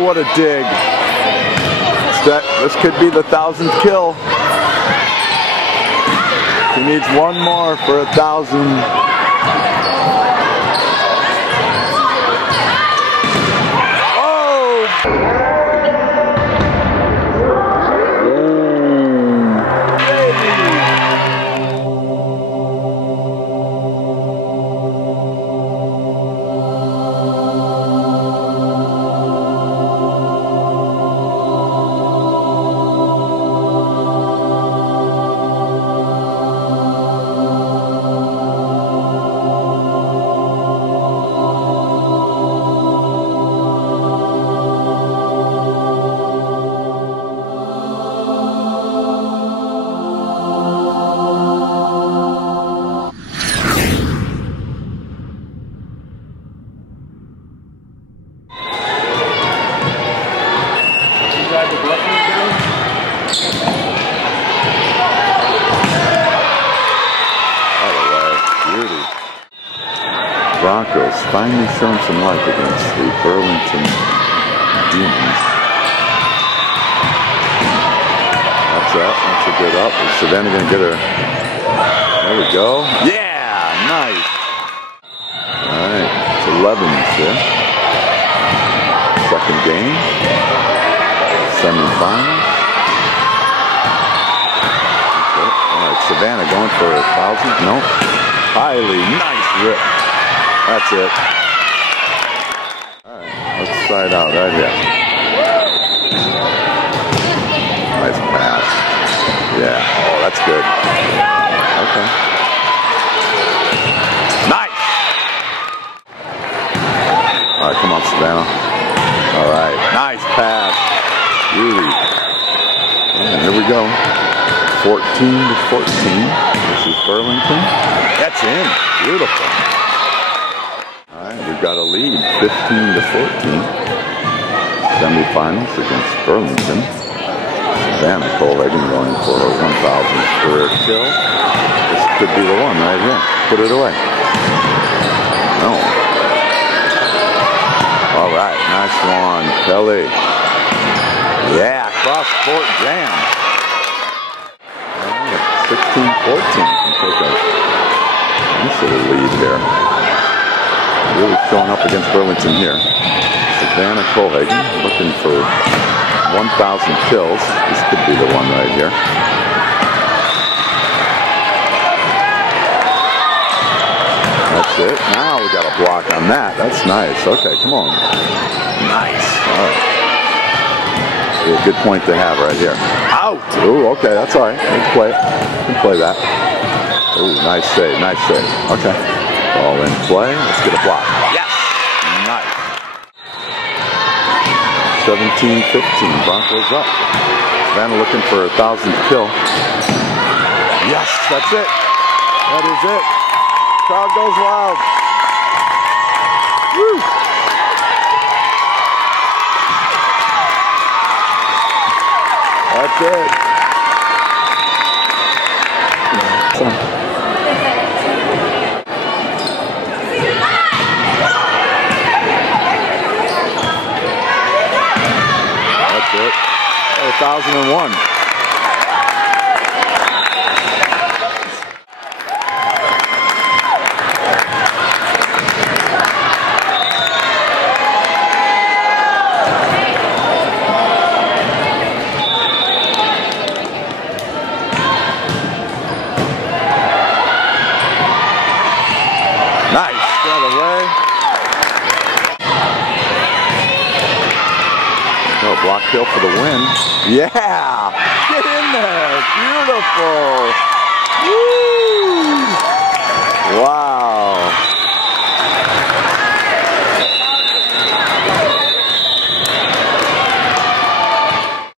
What a dig. This could be the 1,000th kill. He needs one more for 1,000. Broncos finally showing some life against the Burlington Demons. That's up. That's a good up. Is Savannah going to get her? There we go. Yeah! Nice. All right. It's 11s here. Second game. Semi-finals. Okay. All right. Savannah going for 1,000. Nope. Highly nice rip. That's it. Alright, let's side out right here. Nice pass. Yeah, oh, that's good. Okay. Nice! Alright, come on, Savannah. Alright, nice pass. Beauty. And here we go. 14-14. This is Burlington. That's in. Beautiful. We've got a lead, 15-14. Semifinals against Burlington. Savannah Colehagen going for her 1,000th career kill. This could be the one right here. Put it away. No. All right, nice one, Kelly. Yeah, cross-court jam. All right, 16-14. Take a nice little lead here. Really showing up against Burlington here. Savannah Colehagen looking for 1,000 kills. This could be the one right here. That's it. Now we got a block on that. That's nice. Okay, come on. Nice. All right. Yeah, good point to have right here. Out. Ooh, okay, that's all right. Let's play it. We can play that. Ooh, nice save. Nice save. Okay. Ball in play. Let's get a block. Yes! Nice. 17-15. Broncos up. Savannah looking for 1,000th kill. Yes, that's it. That is it. Crowd goes wild. Woo! That's it. That's it. 1,001. Nice. The other way. No, block kill for the win. Yeah! Get in there! Beautiful! Woo!